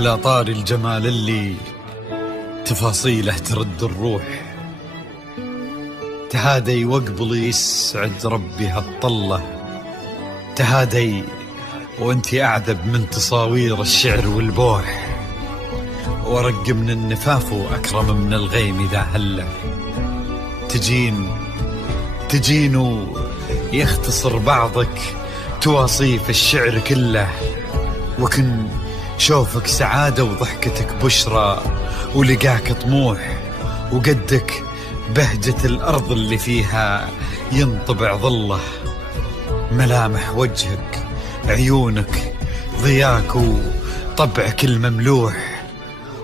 على طار الجمال اللي تفاصيله ترد الروح، تهادي واقبلي يسعد ربي هالطلة، تهادي وانتي أعذب من تصاوير الشعر والبوح، ورق من النفاف وأكرم من الغيم إذا هله، تجين ويختصر بعضك تواصيف الشعر كله، وكن شوفك سعادة وضحكتك بشرى، ولقاك طموح وقدك بهجة الأرض اللي فيها ينطبع ظله، ملامح وجهك عيونك ضياك وطبعك المملوح،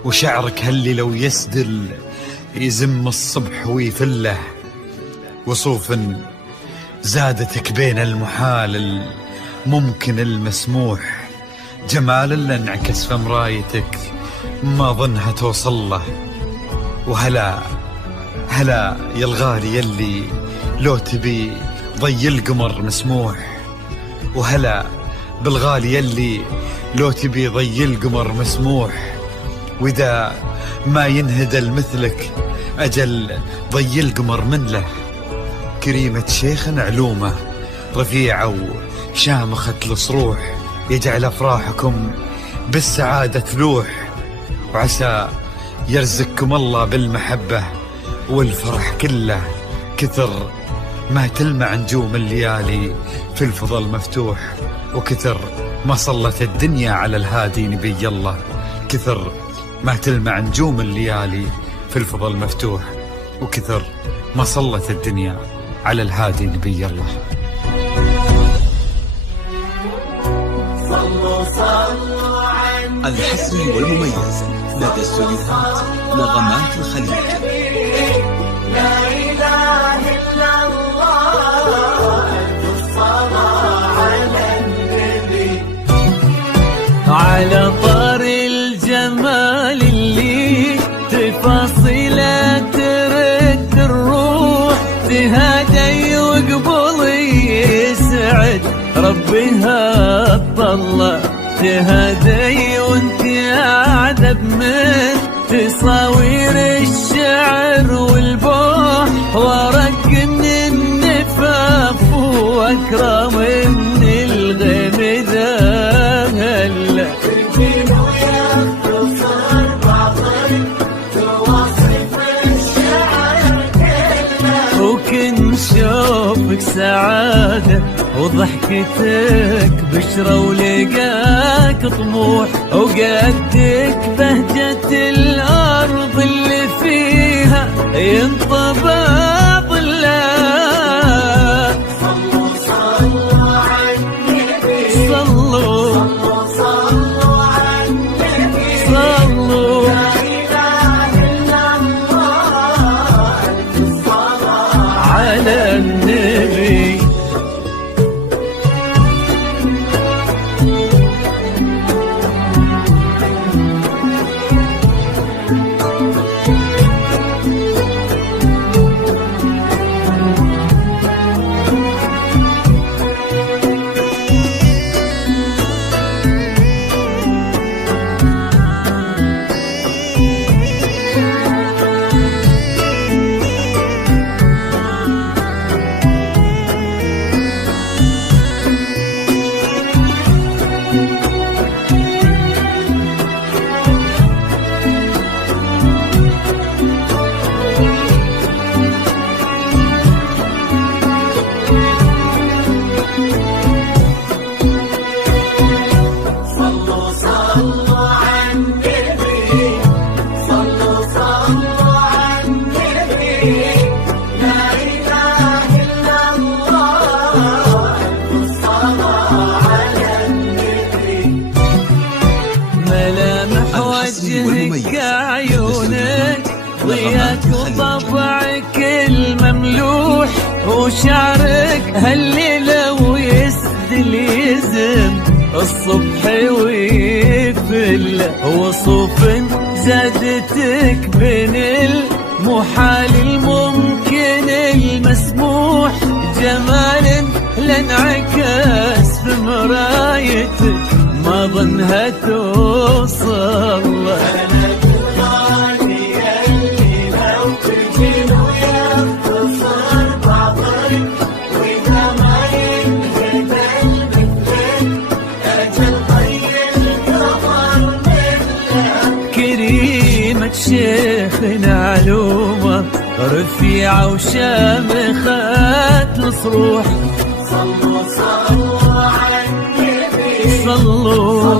وشعرك هاللي لو يسدل يزم الصبح ويفله، وصوف زادتك بين المحال الممكن المسموح، جمال اللي انعكس في مرايتك ما ظنها توصل له، وهلا يا الغالي يلي لو تبي ضي القمر مسموح، وهلا بالغالي يلي لو تبي ضي القمر مسموح، وإذا ما ينهدل مثلك أجل ضي القمر من له، كريمة شيخ علومه رفيعة وشامخة الصروح، يجعل أفراحكم بالسعادة تلوح، وعسى يرزقكم الله بالمحبة والفرح كله، كثر ما تلمع نجوم الليالي في الفضل مفتوح، وكثر ما صلت الدنيا على الهادي نبي الله، كثر ما تلمع نجوم الليالي في الفضل مفتوح، وكثر ما صلت الدنيا على الهادي نبي الله. الحصري والمميز لدى استوديوهات نغمات الخليج. لا إله إلا الله، الصلاة على النبي. على طار الجمال اللي تفاصيله ترد الروح، تهادي وقبلي يسعد ربها الطلة، تهادي وانتي أعذب من تصاوير الشعر والبوح، ورق من النفاف وأكرم من الغيم ذا هلا، تجين ويختصر بعضك تواصف الشعر كله، وكن شوفك سعادة وضحكتك بشرى، ولقاك طموح وقدك بهجة الأرض اللي فيها ينطبع ظله. صلوا على النبي، صلوا على النبي، صلوا لا إله إلا الله، الصلاة على النبي. وجهك عيونك ضياك وطبعك المملوح، وشعرك هالليلة ويسدل يزم الصبح ويفل، وصوف زادتك بين المحال الممكن المسموح، جمال لانعكس في مرايتك ما ظنها توصل. بلد الغالية اللي لو تجين ويختصر بعضك وإذا ما ينقبل مثلك أجل طي القمر مثلك. كريمة شيخنا علومة رفيعة وشامخات الصروح. صلوا صلوا على النبي صلوا